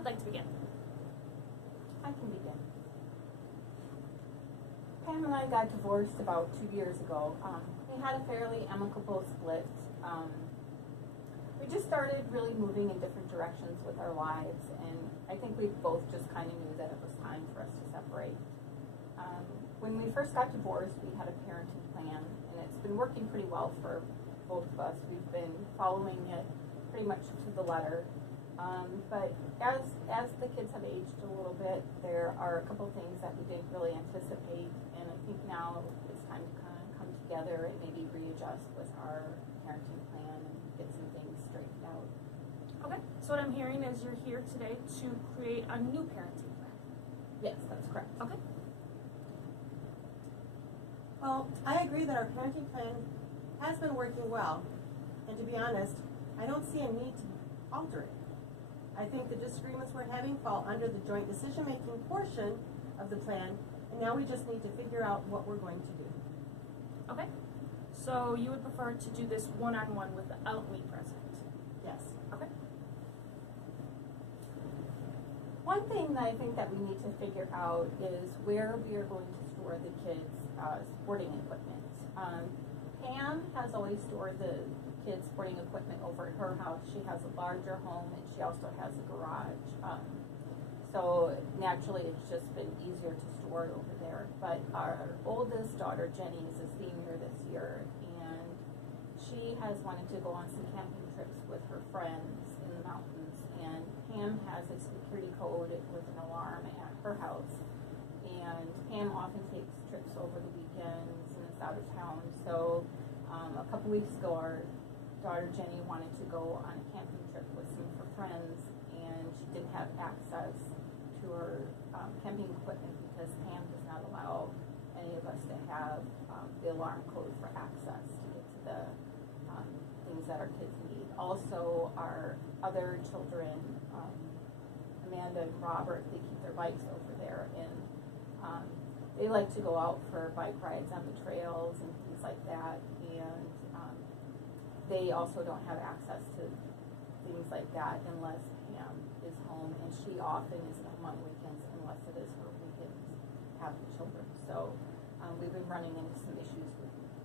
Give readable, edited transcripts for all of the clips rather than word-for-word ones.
would like to begin? I can begin. Pam and I got divorced about 2 years ago. We had a fairly amicable split. We just started really moving in different directions with our lives, and I think we both just kind of knew that it was time for us to separate. When we first got divorced, we had a parenting plan, and it's been working pretty well for both of us. We've been following it pretty much to the letter. But as the kids have aged a little bit, there are a couple of things that we didn't really anticipate, and I think now it's time to kind of come together and maybe readjust with our parenting plan and get some things straightened out. Okay, so what I'm hearing is you're here today to create a new parenting plan. Yes, that's correct. Okay. Well, I agree that our parenting plan has been working well, and to be honest, I don't see a need to alter it. I think the disagreements we're having fall under the joint decision-making portion of the plan, and now we just need to figure out what we're going to do. Okay. So you would prefer to do this one-on-one without me present? Yes. Okay. One thing that I think that we need to figure out is where we are going to store the kids' sporting equipment. Pam has always stored the kids' sporting equipment over at her house. She has a larger home, and she also has a garage. So naturally, it's just been easier to store it over there. But our oldest daughter, Jenny, is a senior this year, and she has wanted to go on some camping trips with her friends in the mountains. And Pam has a security code with an alarm at her house. And Pam often takes trips over the weekends and is out of town. So a couple weeks ago, our daughter Jenny wanted to go on a camping trip with some of her friends, and she didn't have access to her camping equipment because Pam does not allow any of us to have the alarm code for access to get to the things that our kids need. Also, our other children, Amanda and Robert, they keep their bikes over there, and they like to go out for bike rides on the trails and things like that, and they also don't have access to things like that unless Pam is home, and she often isn't home on weekends unless it is her weekends having children. So we've been running into some issues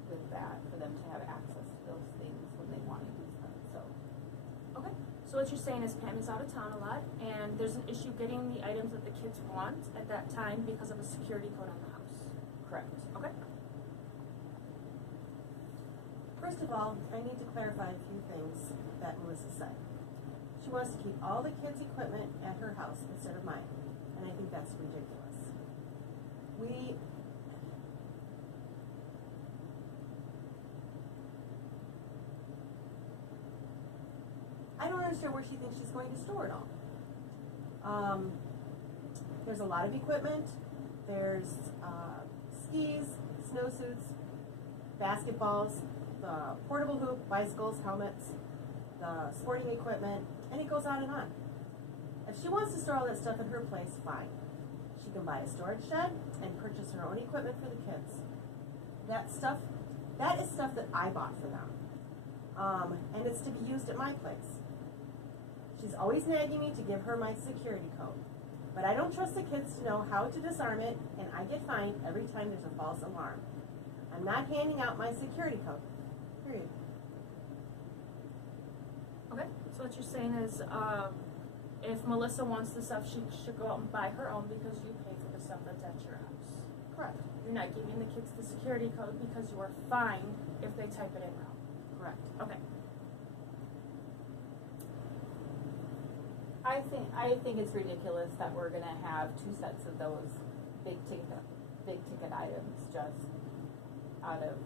with that for them to have access to those things when they want to use them. So. Okay. So what you're saying is Pam is out of town a lot, and there's an issue getting the items that the kids want at that time because of a security code on the house. Correct. Okay. First of all, I need to clarify a few things that Melissa said. She wants to keep all the kids' equipment at her house instead of mine, and I think that's ridiculous. I don't understand where she thinks she's going to store it all. There's a lot of equipment. There's skis, snowsuits, basketballs, the portable hoop, bicycles, helmets, the sporting equipment, and it goes on and on. If she wants to store all that stuff in her place, fine. She can buy a storage shed and purchase her own equipment for the kids. That is stuff that I bought for them. And it's to be used at my place. She's always nagging me to give her my security code. But I don't trust the kids to know how to disarm it, and I get fined every time there's a false alarm. I'm not handing out my security code. Period. Okay. So what you're saying is if Melissa wants the stuff, she should go out and buy her own because you pay for the stuff that's at your house. Correct. You're not giving the kids the security code because you are fined if they type it in wrong. Correct. Okay. I think it's ridiculous that we're going to have two sets of those big ticket items just out of,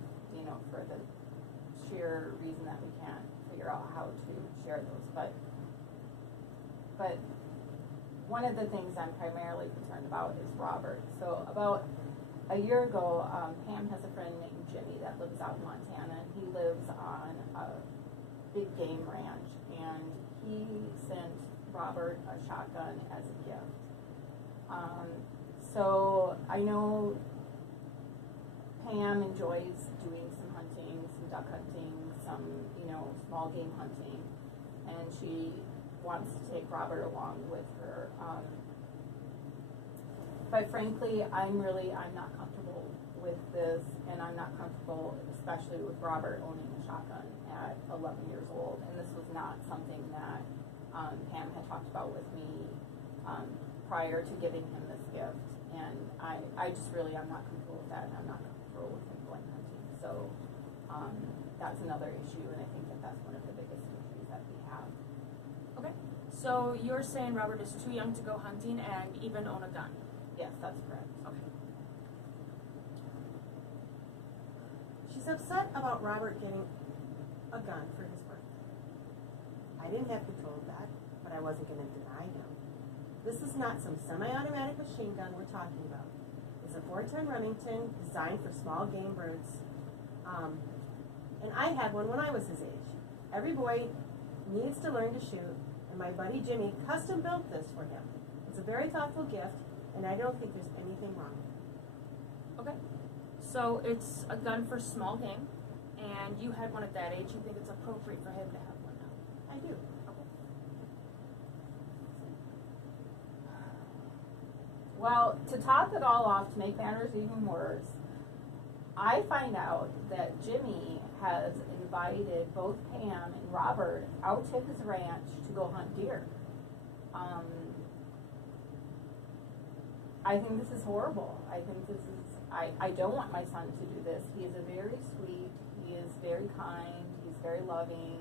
for the sheer reason that we can't figure out how to share those. But one of the things I'm primarily concerned about is Robert. So about a year ago, Pam has a friend named Jimmy that lives out in Montana, and he lives on a big game ranch, and he sent Robert a shotgun as a gift. So I know Pam enjoys doing some hunting, some duck hunting, some, small game hunting, and she wants to take Robert along with her. But frankly, I'm not comfortable with this, and I'm not comfortable, especially with Robert owning a shotgun at 11 years old. And this was not something that Pam had talked about with me prior to giving him this gift. And I just really, I'm not comfortable with that, and I'm not comfortable with him going hunting. So that's another issue, and I think that that's one of the biggest issues that we have. Okay. So you're saying Robert is too young to go hunting and even own a gun? Yes, that's correct. Okay. She's upset about Robert getting a gun for his birthday. I didn't have control of that, but I wasn't going to deny him. This is not some semi-automatic machine gun we're talking about. It's a 410 Remington designed for small game birds. And I had one when I was his age. Every boy needs to learn to shoot, and my buddy Jimmy custom built this for him. It's a very thoughtful gift, and I don't think there's anything wrong with it. Okay. So it's a gun for small game, and you had one at that age. You think it's appropriate for him to have one now? I do. Okay. Well, to top it all off, to make matters even worse, I find out that Jimmy has invited both Pam and Robert out to his ranch to go hunt deer. I think this is horrible. I think this is, I don't want my son to do this. He is a very sweet, he is very kind, he's very loving.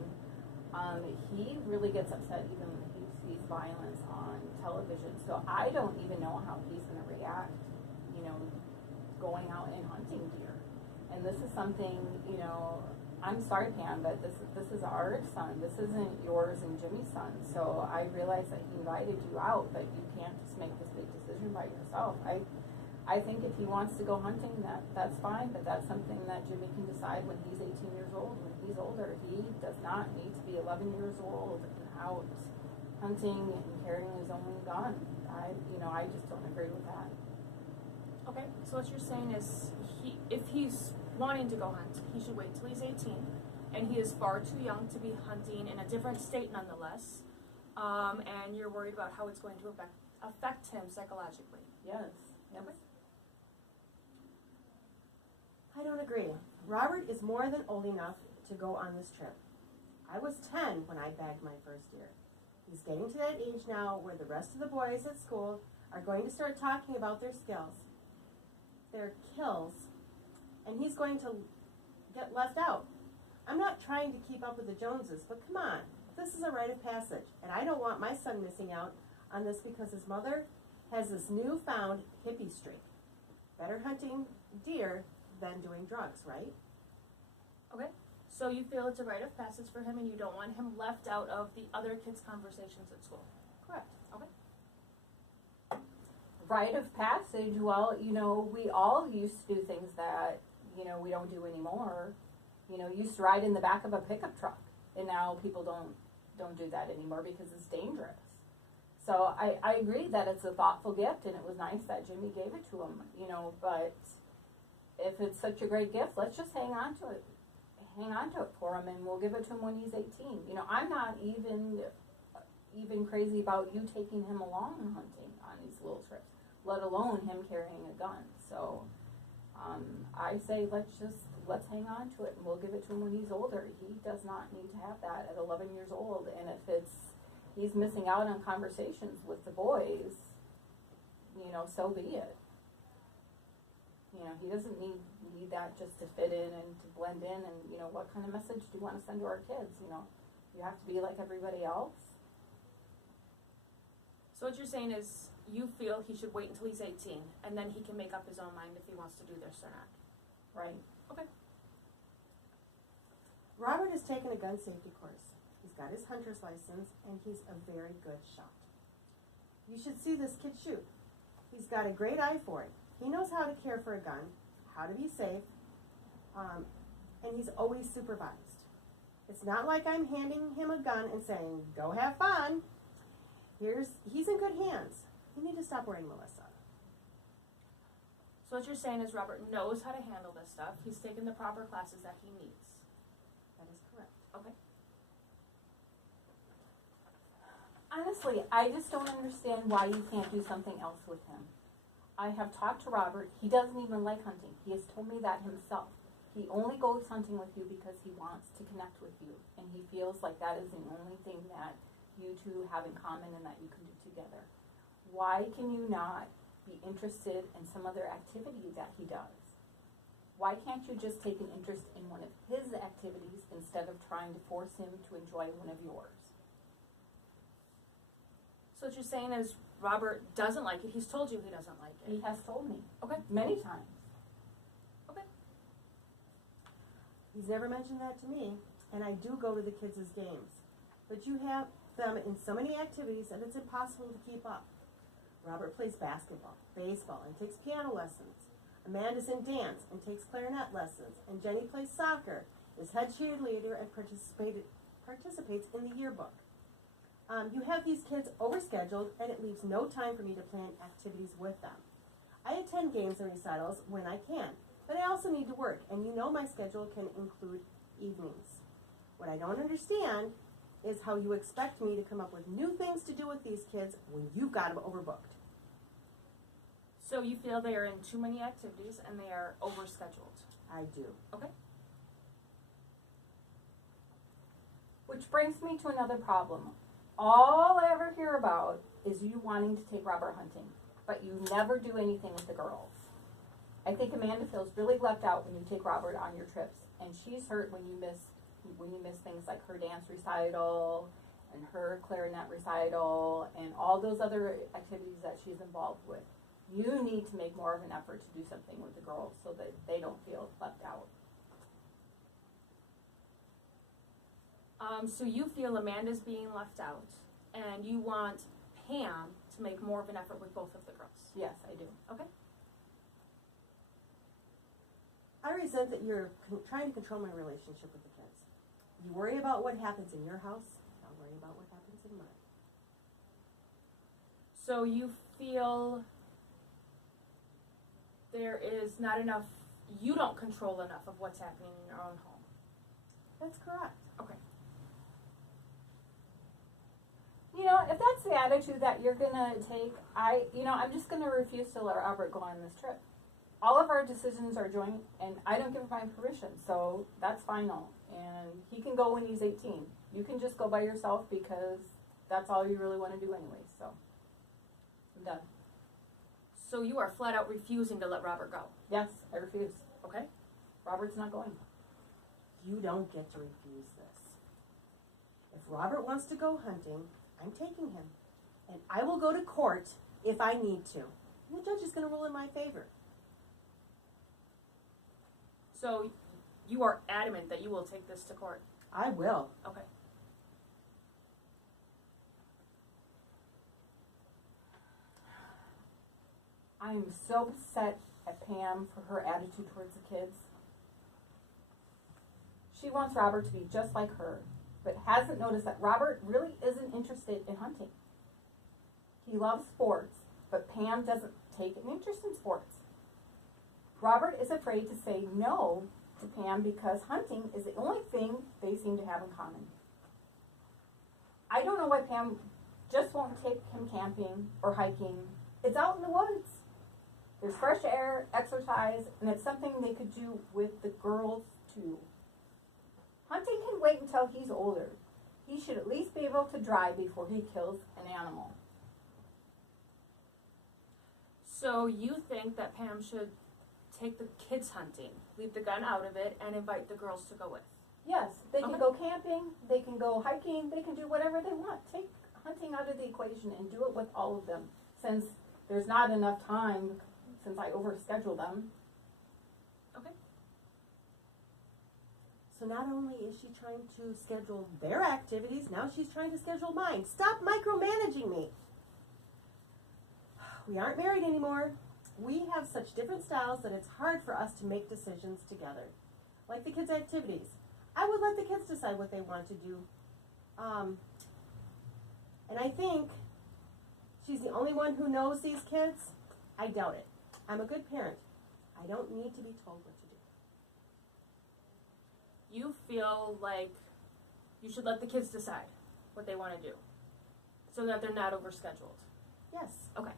He really gets upset even when he sees violence on television. So I don't even know how he's going to react, you know, going out and hunting deer. And this is something, you know, I'm sorry, Pam, but this is our son. This isn't yours and Jimmy's son. So I realize that he invited you out, but you can't just make this big decision by yourself. I think if he wants to go hunting, that's fine, but that's something that Jimmy can decide when he's 18 years old. When he's older, he does not need to be 11 years old and out hunting and carrying his own gun. I just don't agree with that. Okay. So what you're saying is, if he's wanting to go hunt, he should wait till he's 18, and he is far too young to be hunting in a different state nonetheless. And you're worried about how it's going to affect him psychologically. Yes. Yes. Okay. I don't agree. Robert is more than old enough to go on this trip. I was 10 when I bagged my first deer. He's getting to that age now where the rest of the boys at school are going to start talking about their skills, their kills, and he's going to get left out. I'm not trying to keep up with the Joneses, but come on, this is a rite of passage, and I don't want my son missing out on this because his mother has this newfound hippie streak. Better hunting deer than doing drugs, right? Okay. So you feel it's a rite of passage for him, and you don't want him left out of the other kids' conversations at school. Correct. Okay. Rite of passage, well, you know, we all used to do things that, you know, we don't do anymore. You know, used to ride in the back of a pickup truck, and now people don't do that anymore because it's dangerous. So I agree that it's a thoughtful gift, and it was nice that Jimmy gave it to him, you know, but if it's such a great gift, let's just hang on to it for him, and we'll give it to him when he's 18. You know, I'm not even crazy about you taking him along hunting on these little trips, let alone him carrying a gun. So I say let's hang on to it, and we'll give it to him when he's older. He does not need to have that at 11 years old, and if he's missing out on conversations with the boys, you know, so be it. You know, he doesn't need that just to fit in and to blend in, and, you know, what kind of message do you want to send to our kids? You know, you have to be like everybody else. So what you're saying is, you feel he should wait until he's 18, and then he can make up his own mind if he wants to do this or not. Right. Okay. Robert has taken a gun safety course. He's got his hunter's license, and he's a very good shot. You should see this kid shoot. He's got a great eye for it. He knows how to care for a gun, how to be safe, and he's always supervised. It's not like I'm handing him a gun and saying, go have fun. He's in good hands. You need to stop worrying, Melissa. So what you're saying is Robert knows how to handle this stuff. He's taken the proper classes that he needs. That is correct. Okay. Honestly, I just don't understand why you can't do something else with him. I have talked to Robert. He doesn't even like hunting. He has told me that himself. He only goes hunting with you because he wants to connect with you, and he feels like that is the only thing that you two have in common and that you can do together. Why can you not be interested in some other activity that he does? Why can't you just take an interest in one of his activities instead of trying to force him to enjoy one of yours? So what you're saying is Robert doesn't like it. He's told you he doesn't like it. He has told me. Okay. Many times. Okay. He's never mentioned that to me, and I do go to the kids' games. But you have them in so many activities that it's impossible to keep up. Robert plays basketball, baseball, and takes piano lessons. Amanda's in dance and takes clarinet lessons. And Jenny plays soccer, is head cheerleader, and participates in the yearbook. You have these kids overscheduled, and it leaves no time for me to plan activities with them. I attend games and recitals when I can, but I also need to work, and you know my schedule can include evenings. What I don't understand is how you expect me to come up with new things to do with these kids when you've got them overbooked. So you feel they are in too many activities and they are overscheduled. I do. Okay. Which brings me to another problem. All I ever hear about is you wanting to take Robert hunting, but you never do anything with the girls. I think Amanda feels really left out when you take Robert on your trips, and she's hurt when you miss things like her dance recital and her clarinet recital and all those other activities that she's involved with. You need to make more of an effort to do something with the girls so that they don't feel left out. So you feel Amanda's being left out, and you want Pam to make more of an effort with both of the girls. Yes, I do. Okay. I resent that you're trying to control my relationship with the kids. You worry about what happens in your house, I'll worry about what happens in mine. So you feel there is not enough, you don't control enough of what's happening in your own home. That's correct. Okay. You know, if that's the attitude that you're gonna take, I'm just gonna refuse to let Robert go on this trip. All of our decisions are joint, and I don't give my permission, so that's final. And he can go when he's 18. You can just go by yourself because that's all you really want to do anyway, so I'm done. So you are flat out refusing to let Robert go. Yes, I refuse. Okay. Robert's not going. You don't get to refuse this. If Robert wants to go hunting, I'm taking him. And I will go to court if I need to. And the judge is going to rule in my favor. So you are adamant that you will take this to court. I will. Okay. I'm so upset at Pam for her attitude towards the kids. She wants Robert to be just like her, but hasn't noticed that Robert really isn't interested in hunting. He loves sports, but Pam doesn't take an interest in sports. Robert is afraid to say no to Pam because hunting is the only thing they seem to have in common. I don't know why Pam just won't take him camping or hiking. It's out in the woods. There's fresh air, exercise, and it's something they could do with the girls too. Hunting can wait until he's older. He should at least be able to drive before he kills an animal. So you think that Pam should take the kids hunting, leave the gun out of it, and invite the girls to go with? Yes, they can Okay. go camping, they can go hiking, they can do whatever they want. Take hunting out of the equation and do it with all of them. Since there's not enough time, since I overschedule them. Okay. So not only is she trying to schedule their activities, now she's trying to schedule mine. Stop micromanaging me. We aren't married anymore. We have such different styles that it's hard for us to make decisions together. Like the kids' activities. I would let the kids decide what they want to do. And I think she's the only one who knows these kids. I doubt it. I'm a good parent. I don't need to be told what to do. You feel like you should let the kids decide what they want to do. So that they're not overscheduled. Yes. Okay.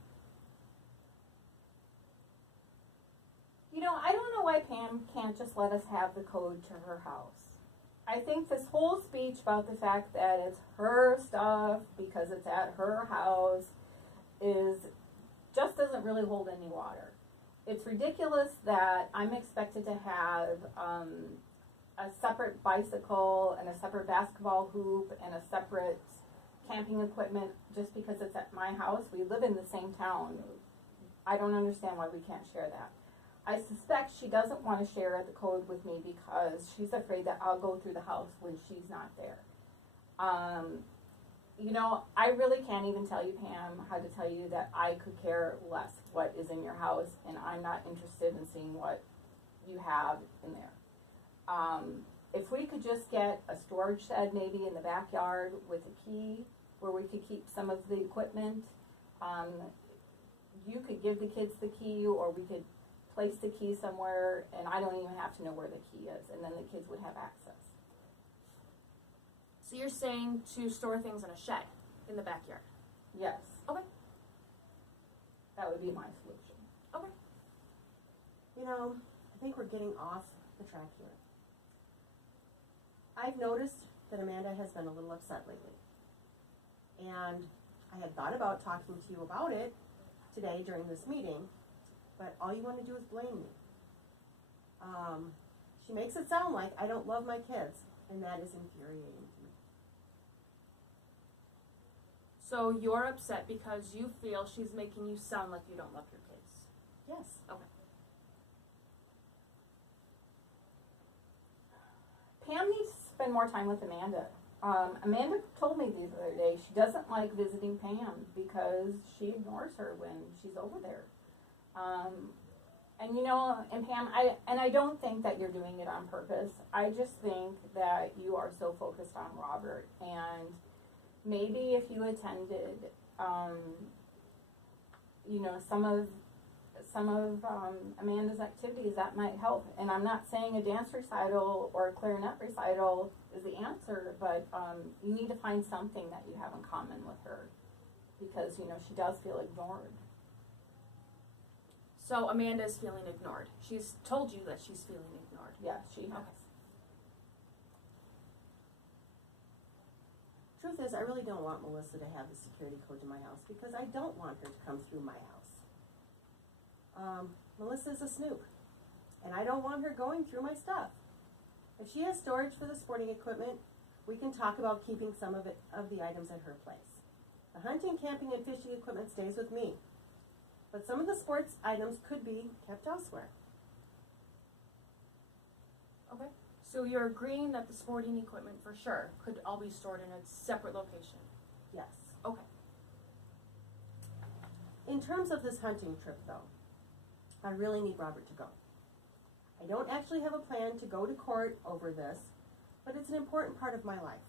You know, I don't know why Pam can't just let us have the code to her house. I think this whole speech about the fact that it's her stuff because it's at her house just doesn't really hold any water. It's ridiculous that I'm expected to have a separate bicycle and a separate basketball hoop and a separate camping equipment just because it's at my house. We live in the same town. I don't understand why we can't share that. I suspect she doesn't want to share the code with me because she's afraid that I'll go through the house when she's not there. You know, I really can't even tell you, Pam, how to tell you that I could care less what is in your house, and I'm not interested in seeing what you have in there. If we could just get a storage shed maybe in the backyard with a key where we could keep some of the equipment, you could give the kids the key, or we could place the key somewhere, and I don't even have to know where the key is, and then the kids would have access. So you're saying to store things in a shed in the backyard? Yes. Okay. That would be my solution. Okay. You know, I think we're getting off the track here. I've noticed that Amanda has been a little upset lately. And I had thought about talking to you about it today during this meeting, but all you want to do is blame me. She makes it sound like I don't love my kids, and that is infuriating to me. So you're upset because you feel she's making you sound like you don't love your kids? Yes. Okay. Pam needs to spend more time with Amanda. Amanda told me the other day she doesn't like visiting Pam because she ignores her when she's over there. And you know, and Pam, I don't think that you're doing it on purpose. I just think that you are so focused on Robert, and maybe if you attended, you know, some of Amanda's activities, that might help. And I'm not saying a dance recital or a clarinet recital is the answer, but you need to find something that you have in common with her, because you know she does feel ignored. So Amanda's feeling ignored. She's told you that she's feeling ignored. Yeah, she has. Okay. Truth is, I really don't want Melissa to have the security code to my house because I don't want her to come through my house. Melissa's a snoop, and I don't want her going through my stuff. If she has storage for the sporting equipment, we can talk about keeping some of the items at her place. The hunting, camping, and fishing equipment stays with me, but some of the sports items could be kept elsewhere. Okay. So you're agreeing that the sporting equipment for sure could all be stored in a separate location? Yes. Okay. In terms of this hunting trip, though, I really need Robert to go. I don't actually have a plan to go to court over this, but it's an important part of my life.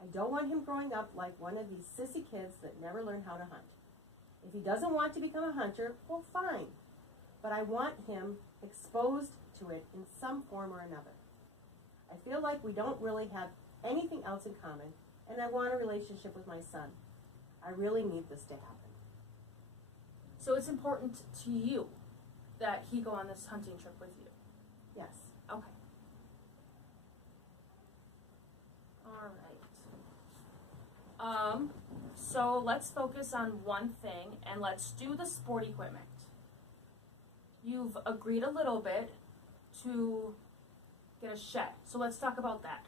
I don't want him growing up like one of these sissy kids that never learn how to hunt. If he doesn't want to become a hunter, well, fine. But I want him exposed to it in some form or another. I feel like we don't really have anything else in common, and I want a relationship with my son. I really need this to happen. So it's important to you that he go on this hunting trip with you? Yes. Okay. Alright. So let's focus on one thing, and let's do the sport equipment. You've agreed a little bit to get a shed, so let's talk about that.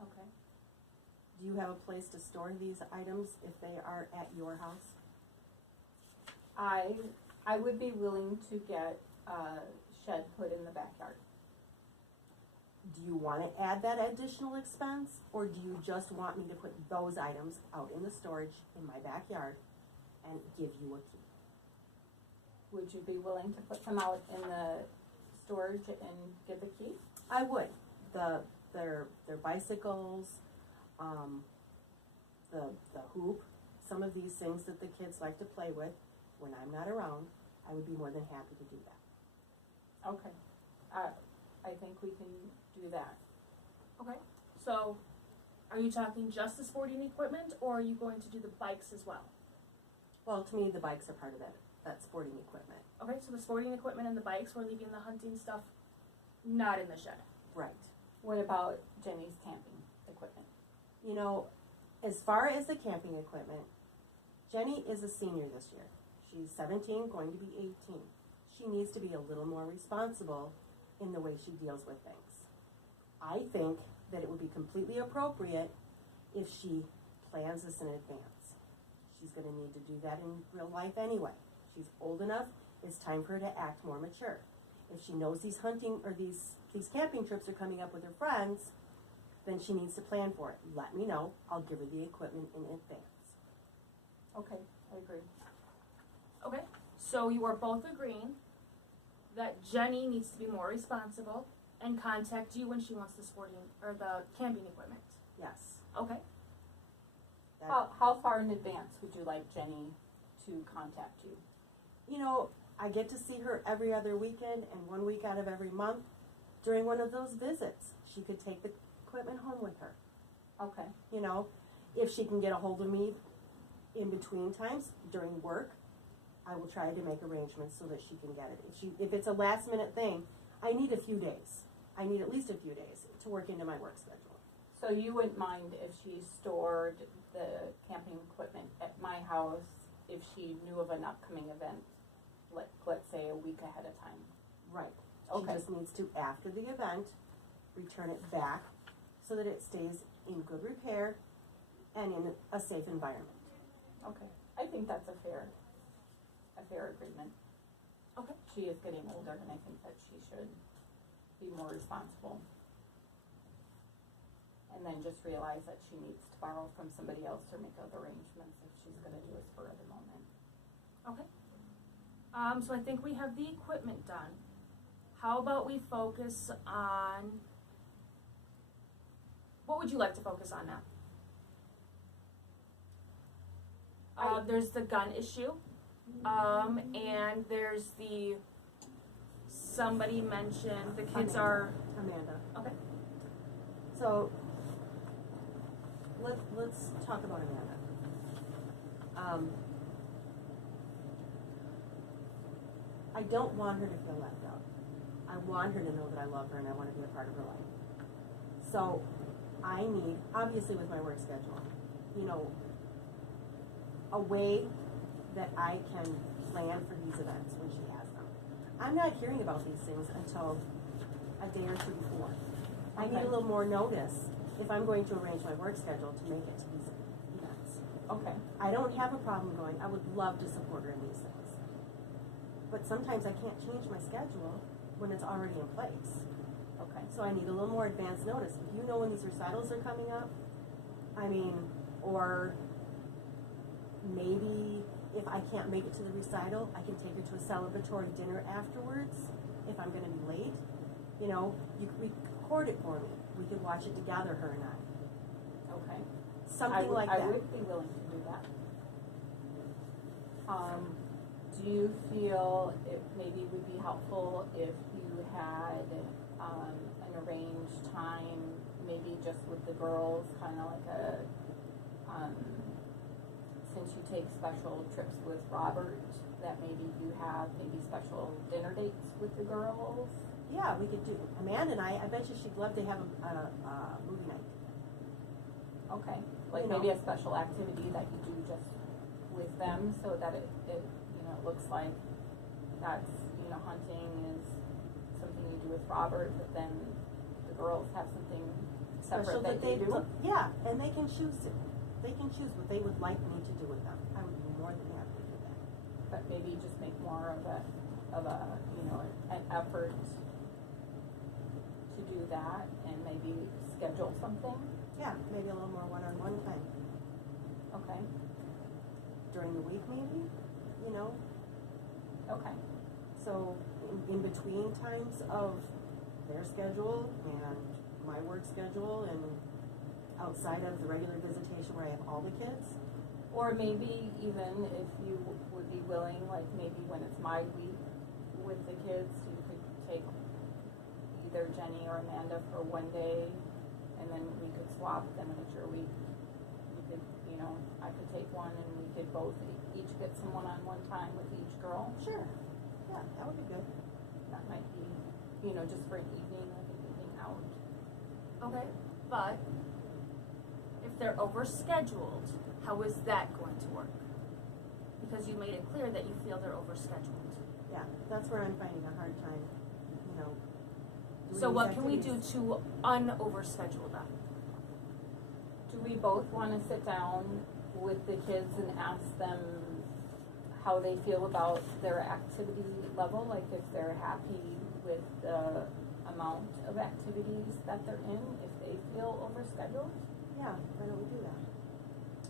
Okay. Do you have a place to store these items if they are at your house? I would be willing to get a shed put in the backyard. Do you want to add that additional expense, or do you just want me to put those items out in the storage in my backyard and give you a key? Would you be willing to put them out in the storage and give the key? I would. Their bicycles, the hoop, some of these things that the kids like to play with when I'm not around, I would be more than happy to do that. Okay. I think we can do that. Okay. So, Are you talking just the sporting equipment, or are you going to do the bikes as well? Well, to me, the bikes are part of that sporting equipment. Okay, so the sporting equipment and the bikes, we're leaving the hunting stuff not in the shed. Right. What about Jenny's camping equipment? You know, as far as the camping equipment, Jenny is a senior this year. She's 17, going to be 18. She needs to be a little more responsible in the way she deals with things. I think that it would be completely appropriate if she plans this in advance. She's going to need to do that in real life anyway. She's old enough, it's time for her to act more mature. If she knows these hunting or these camping trips are coming up with her friends, then she needs to plan for it. Let me know, I'll give her the equipment in advance. Okay, I agree. Okay, so you are both agreeing that Jenny needs to be more responsible and contact you when she wants the sporting or the camping equipment. Yes. Okay. How far in advance would you like Jenny to contact you? You know, I get to see her every other weekend and 1 week out of every month. During one of those visits, she could take the equipment home with her. Okay. You know, if she can get a hold of me in between times during work, I will try to make arrangements so that she can get it. If it's a last minute thing, I need a few days. I need at least a few days to work into my work schedule. So you wouldn't mind if she stored the camping equipment at my house if she knew of an upcoming event, let's say a week ahead of time? Right. Okay. She just needs to, after the event, return it back so that it stays in good repair and in a safe environment. Okay. I think that's a fair agreement. Okay. She is getting older, and I think that she should be more responsible. And then just realize that she needs to borrow from somebody else or make other arrangements if she's gonna do it for the moment. Okay. So I think we have the equipment done. How about we focus on, what would you like to focus on now? There's the gun issue, and there's somebody mentioned the kids are, Amanda. okay, So, let's talk about Amanda. I don't want her to feel left out. I want her to know that I love her and I want to be a part of her life. So, I need, obviously with my work schedule, you know, a way that I can plan for these events when she has them. I'm not hearing about these things until a day or two before. I need a little more notice if I'm going to arrange my work schedule to make it to these events. Okay. I don't have a problem going, I would love to support her in these things. But sometimes I can't change my schedule when it's already in place. Okay. So I need a little more advance notice. If you know when these recitals are coming up, I mean, or maybe if I can't make it to the recital, I can take her to a celebratory dinner afterwards if I'm gonna be late. You know, you could record it for me. We could watch it together, her and I. Okay. Something like that. I would be willing to do that. Do you feel it maybe would be helpful if you had an arranged time, maybe just with the girls, kind of like a, since you take special trips with Robert, that maybe you have maybe special dinner dates with the girls? Yeah, we could do, Amanda and I bet you she'd love to have a movie night. Okay, like maybe a special activity that you do just with them so that it looks like that's, hunting is something you do with Robert, but then the girls have something separate that they do? Yeah, and they can choose what they would like me to do with them. I would be more than happy to do that. But maybe just make more of an effort to do that and maybe schedule something? Yeah, maybe a little more one-on-one time. Okay. During the week maybe, Okay. So in between times of their schedule and my work schedule and outside of the regular visitation where I have all the kids. Or maybe even if you would be willing, like maybe when it's my week with the kids, you could take either Jenny or Amanda for one day and then we could swap them, and sure we could, you know, I could take one and we could both each get some one-on-one time with each girl. Sure. Yeah, that would be good. That might be, you know, just for an evening, like an evening out. Okay, but if they're overscheduled, how is that going to work? Because you made it clear that you feel they're overscheduled. Yeah, that's where I'm finding a hard time, you know. doing So these what can we do activities. to un-overschedule them? Do we both wanna sit down with the kids and ask them how they feel about their activity level? Like if they're happy with the amount of activities that they're in, if they feel overscheduled? Yeah, why don't we do that?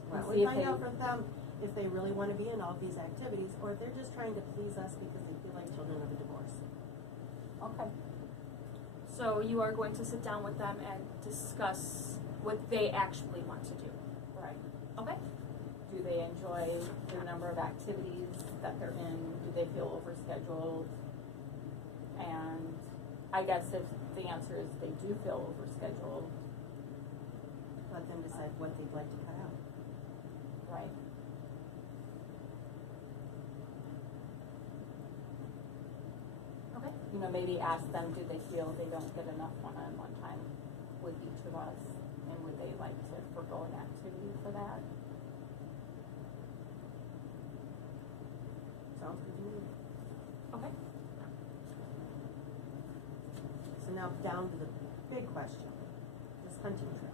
Why And don't see we if find they- out from them if they really wanna be in all these activities, or if they're just trying to please us because they feel like children of a divorce. Okay. So you are going to sit down with them and discuss what they actually want to do. Right. Okay? Do they enjoy the number of activities that they're in? Do they feel overscheduled? And I guess if the answer is they do feel overscheduled, Let them decide what they'd like to cut out. right? Okay? You know, maybe ask them, do they feel they don't get enough one-on-one time with each of us? And would they like to forego an activity for that? Sounds good to me. Okay? So now down to the big question, this hunting trip.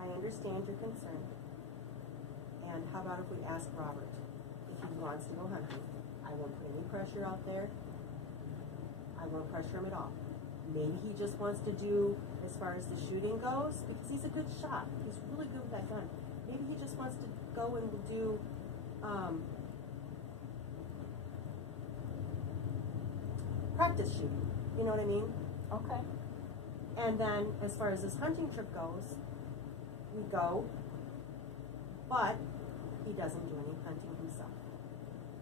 I understand your concern. And how about if we ask Robert if he wants to go hunting? I won't put any pressure out there. I won't pressure him at all. Maybe he just wants to do, as far as the shooting goes, because he's a good shot. He's really good with that gun. Maybe he just wants to go and do, practice shooting. You know what I mean? Okay. And then, as far as this hunting trip goes, we go, but he doesn't do any hunting himself.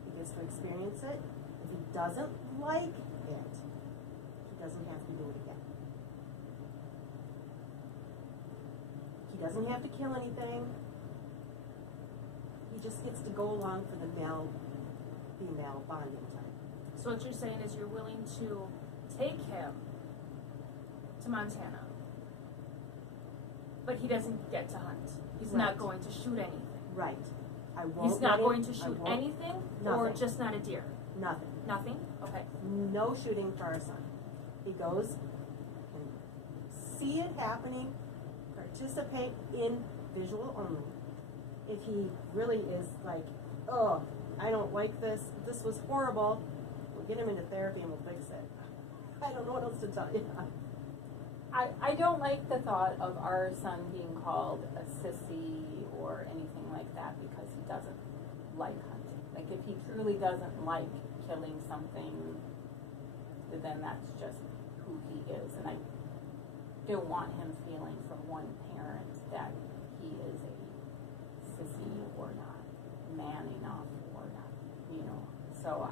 He gets to experience it. If he doesn't like it, he doesn't have to do it again. He doesn't have to kill anything. He just gets to go along for the male-female bonding time. So what you're saying is you're willing to take him to Montana, but he doesn't get to hunt. He's not Right. going to shoot anything. Right. I won't. He's not let him- going to I shoot won't- anything, or Nothing. just not a deer? Nothing. Nothing? Okay. No shooting for our son. He goes and see it happening, participate in visual only. If he really is like, oh, I don't like this, this was horrible, we'll get him into therapy and we'll fix it. I don't know what else to tell you. I don't like the thought of our son being called a sissy or anything like that because he doesn't like hunting. Like if he truly doesn't like killing something, then that's just who he is. And I don't want him feeling from one parent that he is a sissy or not man enough or not, you know. So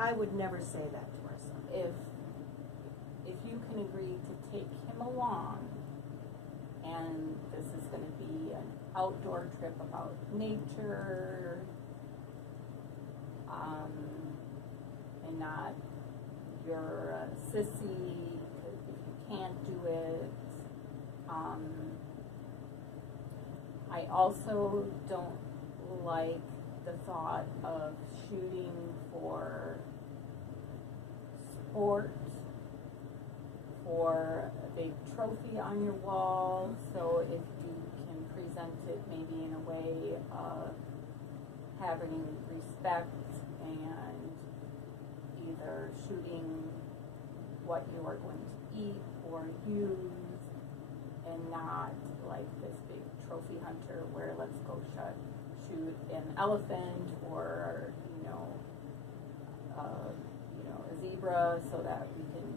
I would never say that to our son. if you can agree to take him along, and this is gonna be an outdoor trip about nature, and not you're a sissy if you can't do it. I also don't like the thought of shooting for sport, for a big trophy on your wall. So if you can present it maybe in a way of having respect and either shooting what you are going to eat or use, and not like this big trophy hunter where let's go shoot an elephant or a zebra so that we can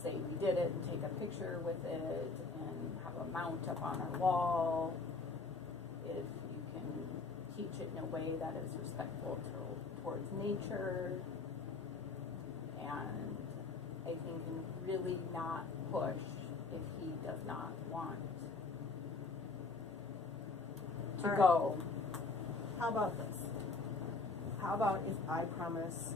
say we did it and take a picture with it and have a mount up on our wall. If you can teach it in a way that is respectful towards nature, and I think really not push does not want to All right. go. How about this? How about if I promise